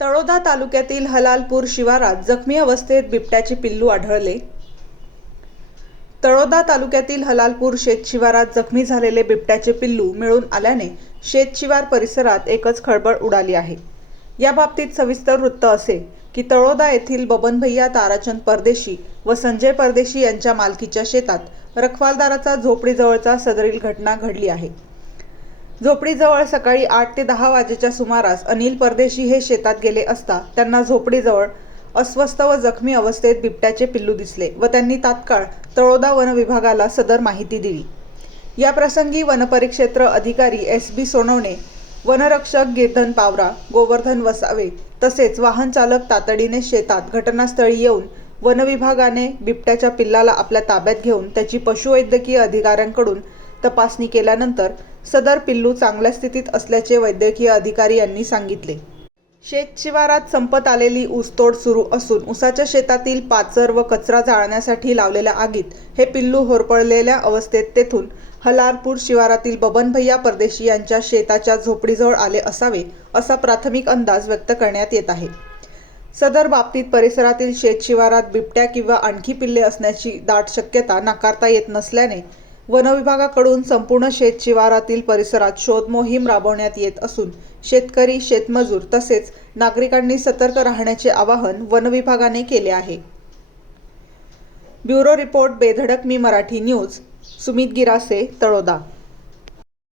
तळोदा तालुक्यातील हलालपूर शिवारात जखमी अवस्थेत बिबट्याचे पिल्लू आढळले। तळोदा तालुक्यातील हलालपूर शेतशिवारात जखमी झालेले बिबट्याचे पिल्लू मिळून आल्याने शेतशिवार परिसरात एकच खळबळ उडाली आहे। या बाबतीत सविस्तर वृत्त असे की तळोदा येथील बबनभैया ताराचंद परदेशी व संजय परदेशी यांच्या मालकीच्या शेतात रखवालदाराचा झोपडीजवळचा सदरील घटना घडली आहे। झोपडीजवळ सकाळी 8 ते 10 वाजेच्या सुमारास अनिल परदेशी हे शेतात गेले असता त्यांना झोपडीजवळ अस्वस्थ व जखमी अवस्थेत बिबट्याचे पिल्लू दिसले व त्यांनी तात्काळ तळोदा वन विभागाला सदर माहिती दिली। या प्रसंगी वनपरिक्षेत्र अधिकारी SB सोनवणे, वनरक्षक गिरधन पावरा, गोवर्धन वसावे तसेच वाहन चालक तातडीने शेतात घटनास्थळी येऊन वनविभागाने बिबट्याच्या पिल्लाला आपल्या ताब्यात घेऊन त्याची पशुवैद्यकीय अधिकाऱ्यांकडून तपासणी केल्यानंतर सदर पिल्लू चांगल्या स्थितीत असल्याचे वैद्यकीय अधिकारी यांनी सांगितले। शेतशिवारात संपत आलेली ऊसतोड सुरू असून ऊसाच्या शेतातील पाचर व कचरा जाळण्यासाठी लावलेल्या आगीत हे पिल्लू होरपळलेल्या अवस्थेत तेथून हलालपूर शिवारातील बबनभैया परदेशी यांच्या शेताच्या झोपडीजवळ आले असावे असा प्राथमिक अंदाज व्यक्त करण्यात येत आहे। सदर बाबतीत परिसरातील शेतशिवारात बिबट्या किंवा आणखी पिल्ले असण्याची दाट शक्यता नाकारता येत नसल्याने वनविभागाकडून संपूर्ण शेतशिवारातील परिसरात शोध मोहीम राबवण्यात येत असून शेतकरी, शेतमजूर तसेच नागरिकांनी सतर्क राहण्याचे आवाहन वनविभागाने केले आहे। ब्युरो रिपोर्ट बेधडक मी मराठी न्यूज, सुमित गिरासे, तळोदा।